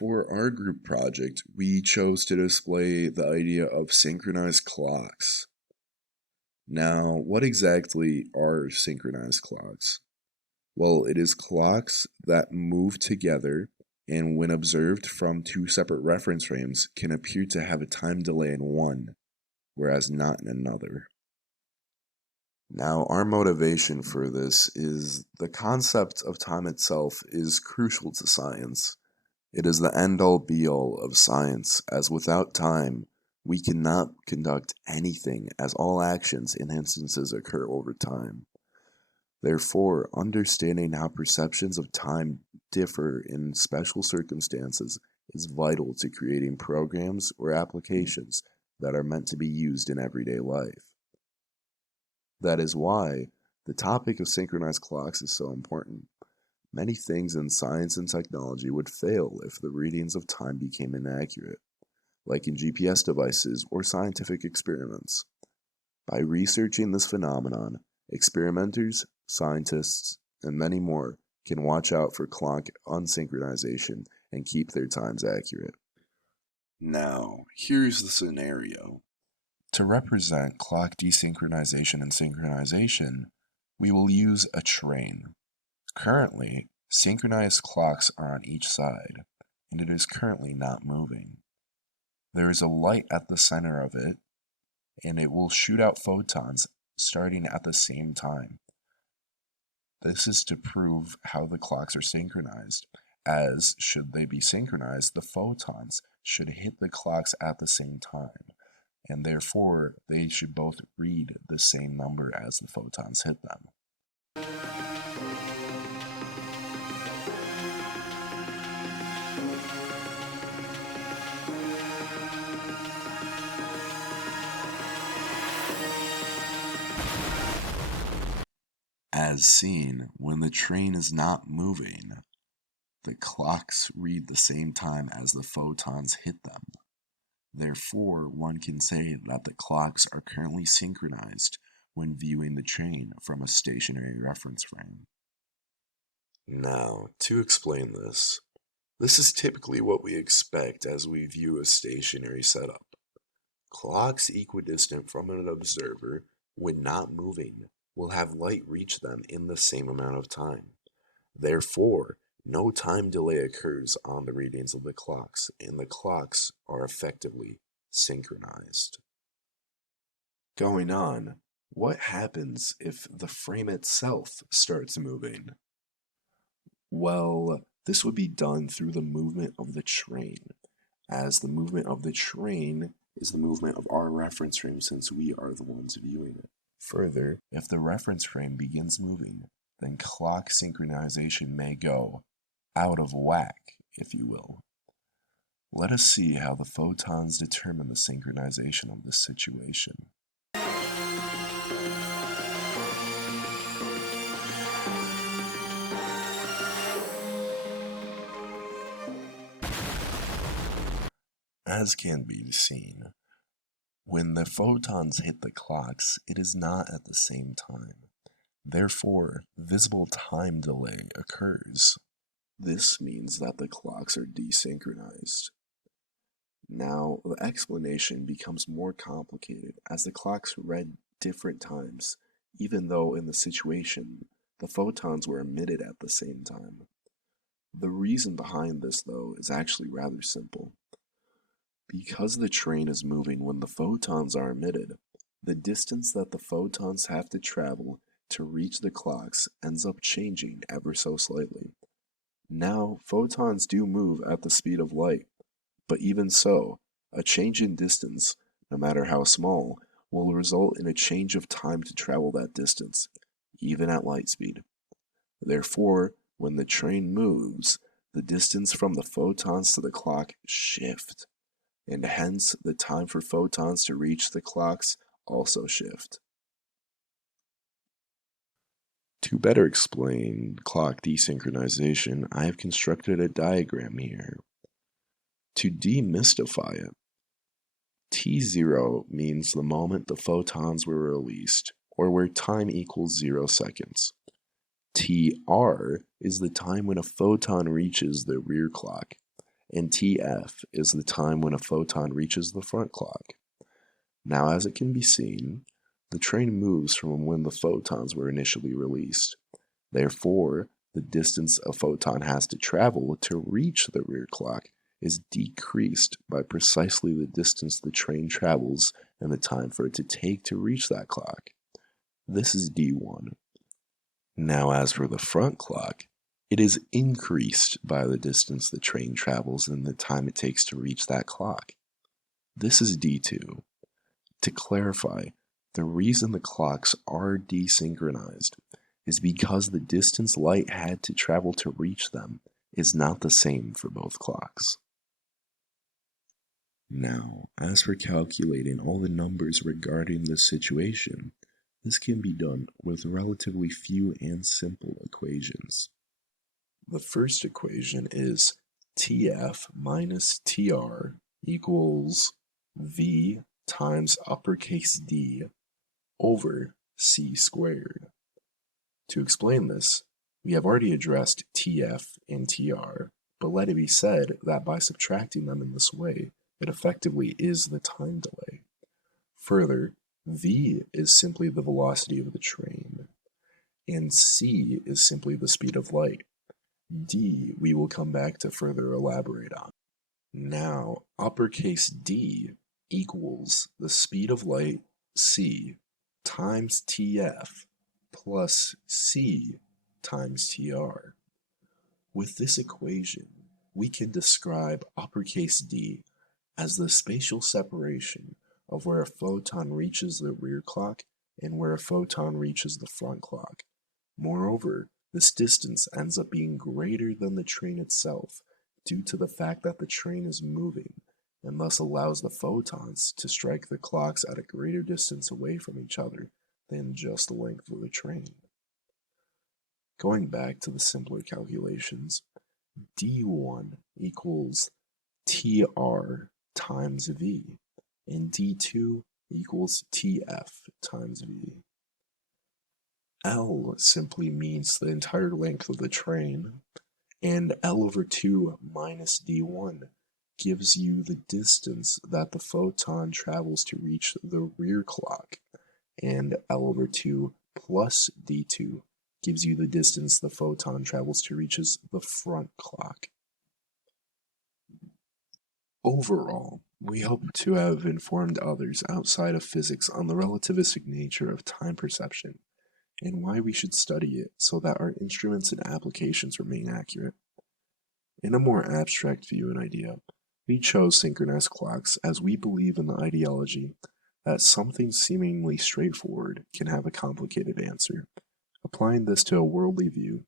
For our group project, we chose to display the idea of synchronized clocks. Now, what exactly are synchronized clocks? Well, it is clocks that move together and when observed from two separate reference frames can appear to have a time delay in one, whereas not in another. Now, our motivation for this is the concept of time itself is crucial to science. It is the end-all be-all of science, as without time, we cannot conduct anything, as all actions and instances occur over time. Therefore, understanding how perceptions of time differ in special circumstances is vital to creating programs or applications that are meant to be used in everyday life. That is why the topic of synchronized clocks is so important. Many things in science and technology would fail if the readings of time became inaccurate, like in GPS devices or scientific experiments. By researching this phenomenon, experimenters, scientists, and many more can watch out for clock unsynchronization and keep their times accurate. Now, here's the scenario. To represent clock desynchronization and synchronization, we will use a train. Currently, synchronized clocks are on each side, and it is currently not moving. There is a light at the center of it, and it will shoot out photons starting at the same time. This is to prove how the clocks are synchronized, as should they be synchronized, the photons should hit the clocks at the same time, and therefore they should both read the same number as the photons hit them. As seen, when the train is not moving, the clocks read the same time as the photons hit them. Therefore, one can say that the clocks are currently synchronized when viewing the train from a stationary reference frame. Now, to explain this is typically what we expect as we view a stationary setup. Clocks equidistant from an observer, when not moving, will have light reach them in the same amount of time. Therefore, no time delay occurs on the readings of the clocks, and the clocks are effectively synchronized. Going on, what happens if the frame itself starts moving? Well, this would be done through the movement of the train, as the movement of the train is the movement of our reference frame since we are the ones viewing it. Further, if the reference frame begins moving, then clock synchronization may go out of whack, if you will. Let us see how the photons determine the synchronization of this situation. As can be seen, when the photons hit the clocks, it is not at the same time. Therefore, visible time delay occurs. This means that the clocks are desynchronized. Now, the explanation becomes more complicated as the clocks read different times, even though in the situation, the photons were emitted at the same time. The reason behind this, though, is actually rather simple. Because the train is moving when the photons are emitted, the distance that the photons have to travel to reach the clocks ends up changing ever so slightly. Now, photons do move at the speed of light, but even so, a change in distance, no matter how small, will result in a change of time to travel that distance, even at light speed. Therefore, when the train moves, the distance from the photons to the clock shifts, and hence the time for photons to reach the clocks also shift. To better explain clock desynchronization, I have constructed a diagram here. To demystify it, T0 means the moment the photons were released, or where time equals 0 seconds. TR is the time when a photon reaches the rear clock, and TF is the time when a photon reaches the front clock. Now, as it can be seen, the train moves from when the photons were initially released. Therefore, the distance a photon has to travel to reach the rear clock is decreased by precisely the distance the train travels and the time for it to take to reach that clock. This is D1. Now, as for the front clock, it is increased by the distance the train travels and the time it takes to reach that clock. This is D2. To clarify, the reason the clocks are desynchronized is because the distance light had to travel to reach them is not the same for both clocks. Now, as for calculating all the numbers regarding this situation, this can be done with relatively few and simple equations. The first equation is TF minus TR equals V times uppercase D over C squared. To explain this, we have already addressed TF and TR, but let it be said that by subtracting them in this way, it effectively is the time delay. Further, V is simply the velocity of the train, and C is simply the speed of light. D we will come back to further elaborate on. Now, uppercase D equals the speed of light, C, times TF plus C times TR. With this equation, we can describe uppercase D as the spatial separation of where a photon reaches the rear clock and where a photon reaches the front clock. Moreover, this distance ends up being greater than the train itself due to the fact that the train is moving and thus allows the photons to strike the clocks at a greater distance away from each other than just the length of the train. Going back to the simpler calculations, D1 equals TR times V, and D2 equals TF times V. L simply means the entire length of the train, and L over 2 minus D1 gives you the distance that the photon travels to reach the rear clock, and L over 2 plus D2 gives you the distance the photon travels to reach the front clock. Overall, we hope to have informed others outside of physics on the relativistic nature of time perception and why we should study it so that our instruments and applications remain accurate. In a more abstract view and idea, we chose synchronized clocks as we believe in the ideology that something seemingly straightforward can have a complicated answer. Applying this to a worldly view,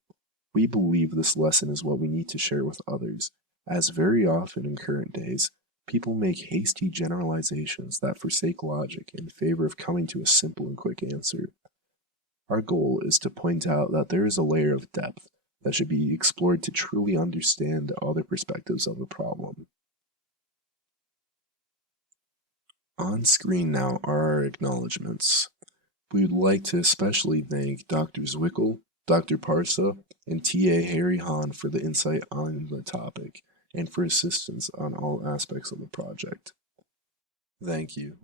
we believe this lesson is what we need to share with others, as very often in current days, people make hasty generalizations that forsake logic in favor of coming to a simple and quick answer. Our goal is to point out that there is a layer of depth that should be explored to truly understand other perspectives of the problem. On screen now are our acknowledgements. We would like to especially thank Dr. Zwickel, Dr. Parsa, and T.A. Harry Hahn for the insight on the topic and for assistance on all aspects of the project. Thank you.